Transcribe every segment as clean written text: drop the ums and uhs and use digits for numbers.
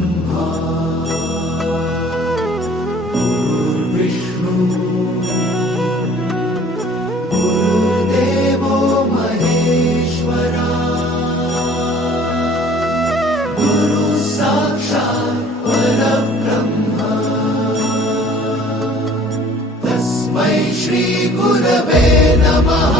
ब्रह्मा गुरुर्विष्णु गुरुर्देवो महेश्वरा गुरु साक्षात् परब्रह्म तस्मै श्री गुरवे नमः।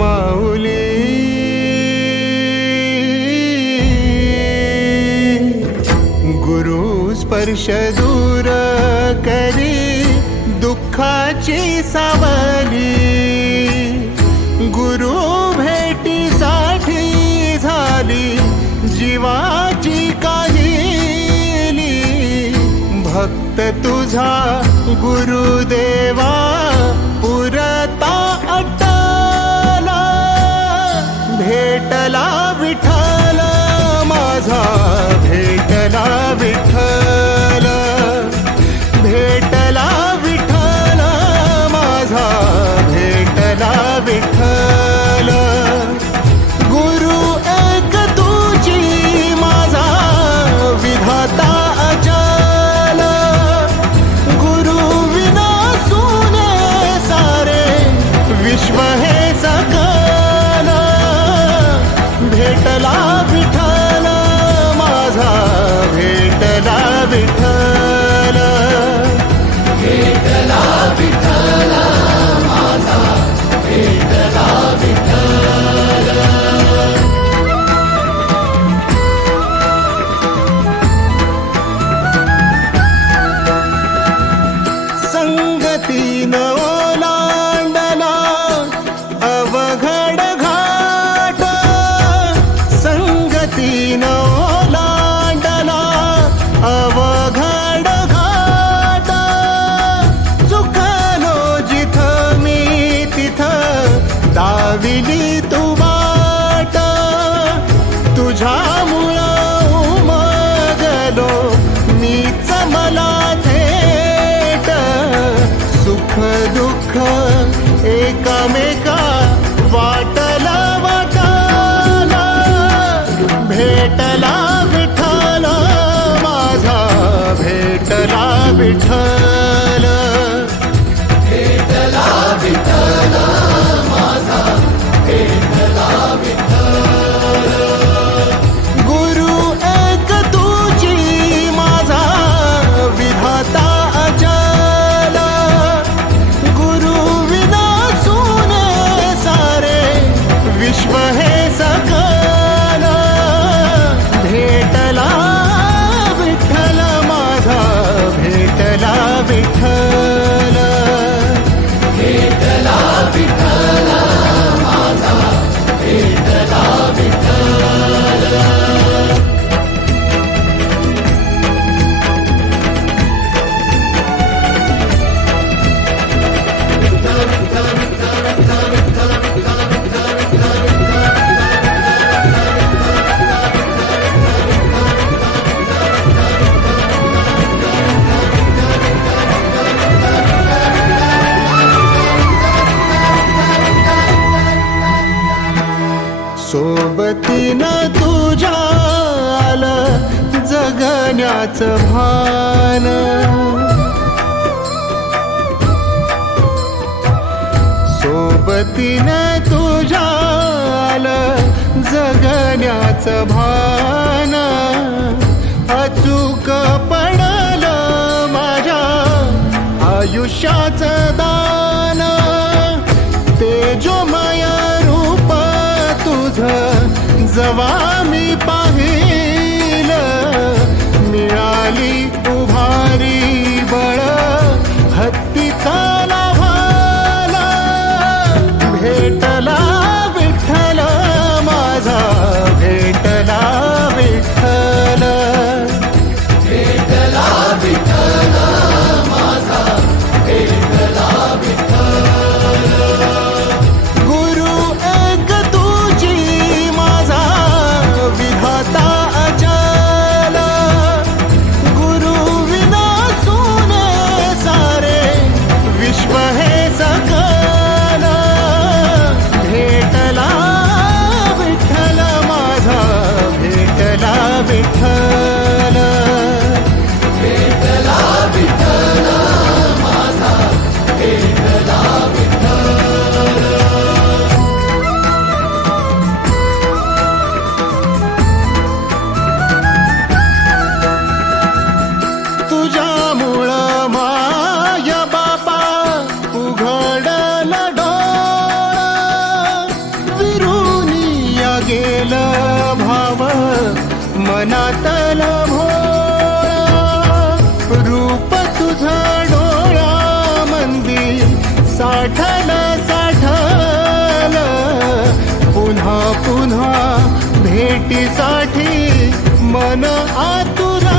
माऊली गुरु स्पर्श दूर करी दुःखाची सावली गुरु भेटीसाठी झाली जीवाची काहिली भक्त तुझा गुरुदेवा पुरता भेटला विठ्ठल माझा भेटला विठ्ठल भेटला विठ्ठल माझा भेटला विठ्ठल गुरु एक तुझी माझा विधाता अचल गुरु विना सुने सारे विश्व हे सकल भेटला विठ्ठल माझा भेटला विठ्ठल भेटला विठ्ठल माझा भेटला विठ्ठल। संगतीन ओलांडला अवघड घाट संगतीन ओलांडला अवघड घाट चुकलो जिथं मी तिथं दाविली तू वाट तुझ्यामुळं उमगलो मीच मला थेट सुख दुःख एकामेका वाटला वाटाला भेटला विठ्ठल माझा भेटला विठ्ठल भेटला विठ्ठल माझा भेटला विठ्ठल गुरु एक तुझी माझा विधाता अचल गुरु विना सुने सारे विश्व हे सकल भेटला विठ्ठल माझा भेटला विठ्ठल भेटला विठ्ठल माझा भेटला विठ्ठल। सोबतीनं तुझ्या आलं जगण्याचं भान सोबतीनं तुझ्या आलं जगण्याचं भान अचूक पडलं माझ्या आयुष्याचं दान तेजोमय रूप तुझं जवा मी पाहिलं मिळाली उभारी बळ हत्तीचा लाभाला भेटला विठ्ठल माझा भेटला विठ्ठल भेटला विठ्ठल माझा भेटला विठ्ठल। मनातल भोळा रूप तुझं डोळा मंदी साठल साठल पुन्हा पुन्हा भेटीसाठी मन आतुरा